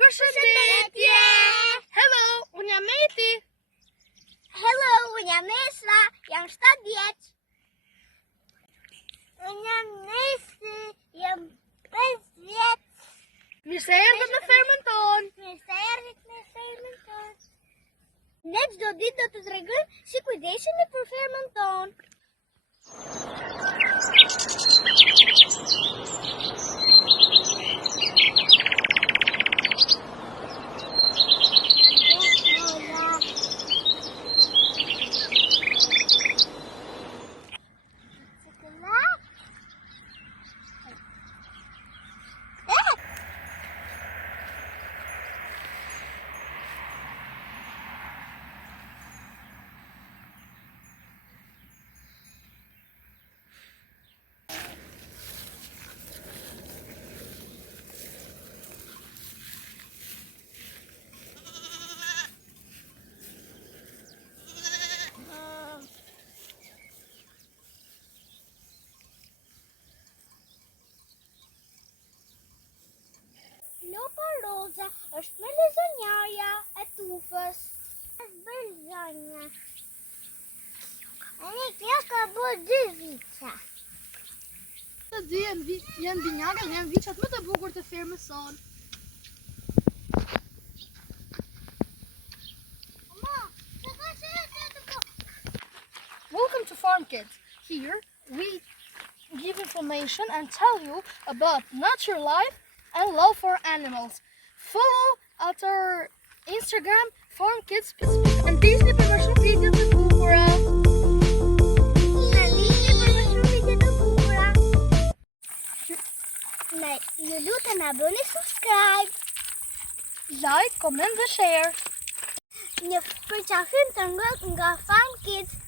Përshëndetje! Hello, unë jam Meti. Hello, unë jam Esra, jam 7 vjeç. Unë jam Nesi, jam 5 vjeç. Mirë se erdhët në fermën tonë. Mirë se erdhët në fermën tonë. Ne çdo ditë do të tregojmë si kujdesemi për fermën tonë. Lopa roza është me lezonjarja e tufës. Është bërzonja. Kjo ka bërë 2 vica. Të dy janë binjake dhe janë viçat më të bukur të fermës sonë. Welcome to Farm Kids. Here we give information and tell you about nature life and love for animals. Follow at our Instagram Farm Kids and Disney për më shumë video të bukura. Ju lutem na bëni subscribe, Like, comment dhe share. një përqafim të ngët nga Farm Kids.